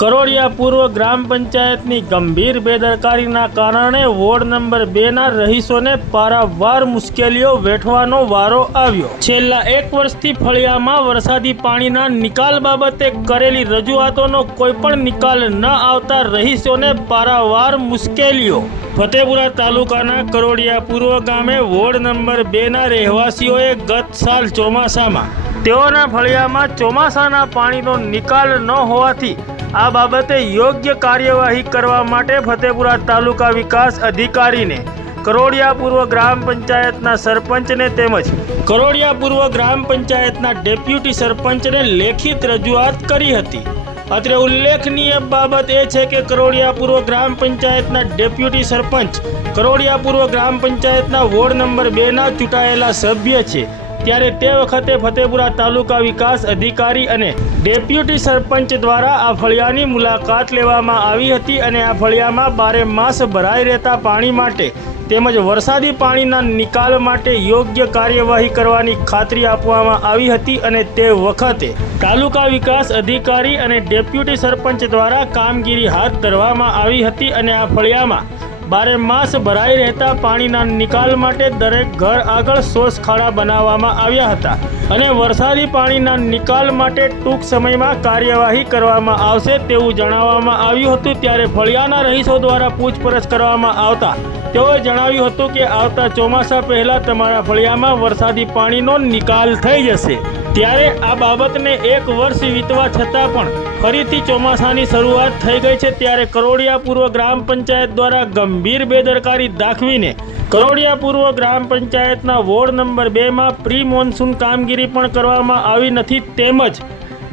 કરોડિયા પૂર્વ ગ્રામ પંચાયતની ગંભીર બેદરકારીના કારણે વોર્ડ નંબર 2ના રહીશોને પારાવાર મુશ્કેલીઓ વેઠવાનો વારો આવ્યો। છેલ્લા 1 વર્ષથી ફળિયામાં વરસાદી પાણીના નિકાલ બાબતે કરેલી રજૂઆતોનો કોઈપણ નિકાલ ન આવતા રહીશોને પારાવાર મુશ્કેલીઓ। ફતેપુરા તાલુકાના કરોડિયા પૂર્વ ગામે વોર્ડ નંબર 2ના રહેવાસીઓએ ગત સાલ ચોમાસામાં તેઓના ફળિયામાં ચોમાસાના પાણીનો નિકાલ ન હોવાથી આ બાબતે યોગ્ય કાર્યવાહી કરવા માટે ફતેપુરા તાલુકા વિકાસ અધિકારીને કરોડિયા પૂર્વ ગ્રામ પંચાયતના સરપંચને તેમજ કરોડિયા પૂર્વ ગ્રામ પંચાયતના ડેપ્યુટી સરપંચને લેખિત રજૂઆત કરી હતી। અત્રે ઉલ્લેખનીય બાબત એ છે કે કરોડિયા પૂર્વ ગ્રામ પંચાયતના ડેપ્યુટી સરપંચ કરોડિયા પૂર્વ ગ્રામ પંચાયતના વોર્ડ નંબર 2ના ચૂંટાયેલા સભ્ય છે। ત્યારે તે વખતે ફતેપુરા તાલુકા વિકાસ અધિકારી અને ડેપ્યુટી સરપંચ દ્વારા આ ફળિયાની મુલાકાત લેવામાં આવી હતી અને આ ફળિયામાં 12 માસ ભરાઈ રહેતા પાણી માટે તેમજ વરસાદી પાણીના નિકાલ માટે યોગ્ય કાર્યવાહી કરવાની ખાતરી આપવામાં આવી હતી અને તે વખતે તાલુકા વિકાસ અધિકારી અને ડેપ્યુટી સરપંચ દ્વારા કામગીરી હાથ ધરવામાં આવી હતી અને આ ફળિયામાં 12 માસ ભરાઈ રહેતા પાણીના નિકાલ માટે દરેક ઘર આગળ શોષ ખાડા બનાવવામાં આવ્યા હતા અને વરસાદી પાણીના નિકાલ માટે ટૂંક સમયમાં કાર્યવાહી કરવામાં આવશે તેવું જણાવવામાં આવ્યું હતું। ત્યારે ફળિયાના રહીશો દ્વારા પૂછપરછ કરવામાં આવતા તેઓએ જણાવ્યું હતું કે આવતા ચોમાસા પહેલા તમારા ફળિયામાં વરસાદી પાણીનો નિકાલ થઈ જશે। ત્યારે આ બાબતને 1 વર્ષ વીતવા છતાં પણ ફરીથી ચોમાસાની શરૂઆત થઈ ગઈ છે। ત્યારે કરોડિયા પૂર્વ ગ્રામ પંચાયત દ્વારા ગંભીર બેદરકારી દાખવીને કરોડિયા પૂર્વ ગ્રામ પંચાયતના વોર્ડ નંબર 2માં પ્રી મોન્સૂન કામગીરી પણ કરવામાં આવી નથી તેમજ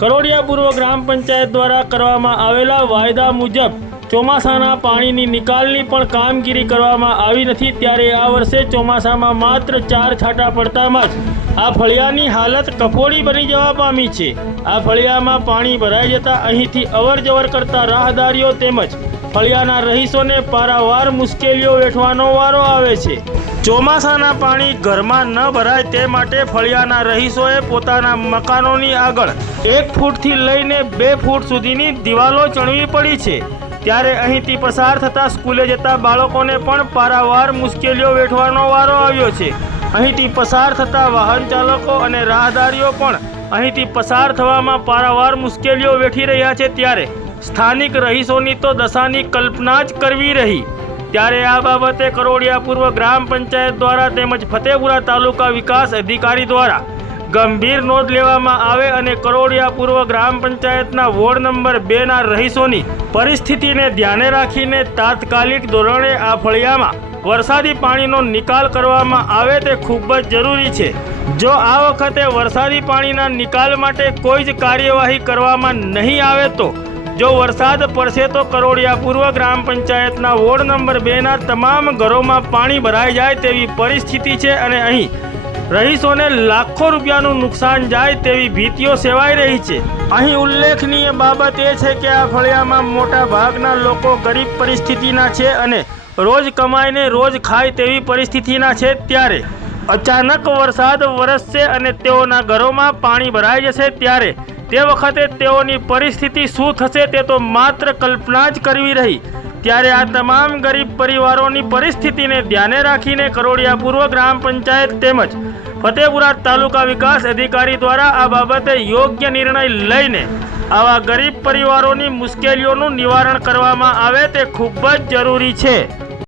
કરોડિયા પૂર્વ ગ્રામ પંચાયત દ્વારા કરવામાં આવેલા વાયદા મુજબ ચોમાસાના પાણીની નિકાલની પણ કામગીરી કરવામાં આવી નથી। ત્યારે આ વર્ષે ચોમાસામાં માત્ર 4 છાંટા પડતામાં જ આ ફળિયાની હાલત કફોડી બની જવા પામી છે। આ ફળિયામાં પાણી ભરાઈ જતા અહીંથી અવરજવર કરતા રાહદારીઓ તેમજ ફળિયાના રહીશોને પારાવાર મુશ્કેલીઓ વેઠવાનો વારો આવે છે। ચોમાસાના પાણી ઘરમાં ન ભરાય તે માટે ફળિયાના રહીશોએ પોતાના મકાનોની આગળ 1 ફૂટથી લઈને 2 ફૂટ સુધીની દિવાલો ચણવી પડી છે। ત્યારે અહીંથી પસાર થતા સ્કૂલે જતા બાળકોને પણ પારાવાર મુશ્કેલીઓ વેઠવાનો વારો આવ્યો છે। અહીંથી પસાર થતા વાહન ચાલકો અને રાહદારીઓ પણ અહીંથી પસાર થવામાં પારાવાર મુશ્કેલીઓ વેઠી રહ્યા છે। ત્યારે સ્થાનિક રહીશોની તો દશાની કલ્પના જ કરવી રહી। ત્યારે આ બાબતે કરોડિયા પૂર્વ ગ્રામ પંચાયત દ્વારા તેમજ ફતેપુરા તાલુકા વિકાસ અધિકારી દ્વારા ગંભીર નોંધ લેવામાં આવે અને કરોડિયા પૂર્વ ગ્રામ પંચાયતના વોર્ડ નંબર 2ના રહીશોની પરિસ્થિતિને ધ્યાને રાખીને તાત્કાલિક ધોરણે આ ફળિયામાં વરસાદી પાણીનો નિકાલ કરવામાં આવે તે ખૂબ જ જરૂરી છે। જો આ વખતે વરસાદી પાણીના નિકાલ માટે કોઈ જ કાર્યવાહી કરવામાં નહીં આવે તો જો વરસાદ પડશે તો કરોડિયા પૂર્વ ગ્રામ પંચાયતના વોર્ડ નંબર 2ના તમામ ઘરોમાં પાણી ભરાઈ જાય તેવી પરિસ્થિતિ છે અને અહીં રહીશોને લાખો રૂપિયાનું નુકસાન જાય તેવી ભીતિઓ સેવાઈ રહી છે। અહીં ઉલ્લેખનીય બાબત એ છે કે આ ફળિયામાં મોટા ભાગના લોકો ગરીબ પરિસ્થિતિના છે અને રોજ કમાઈને રોજ ખાય તેવી પરિસ્થિતિના છે। ત્યારે અચાનક વરસાદ વરસશે અને તેઓના ઘરોમાં પાણી ભરાઈ જશે ત્યારે તે વખતે તેઓની પરિસ્થિતિ શું થશે તે તો માત્ર કલ્પના જ કરવી રહી। ત્યારે આ તમામ ગરીબ પરિવારોની પરિસ્થિતિને ધ્યાને રાખીને કરોડિયા પૂર્વ ગ્રામ પંચાયત તેમજ ફતેપુરા તાલુકા વિકાસ અધિકારી દ્વારા આ બાબતે યોગ્ય નિર્ણય લઈને આવા ગરીબ પરિવારોની મુશ્કેલીઓનું નિવારણ કરવામાં આવે તે ખૂબ જ જરૂરી છે।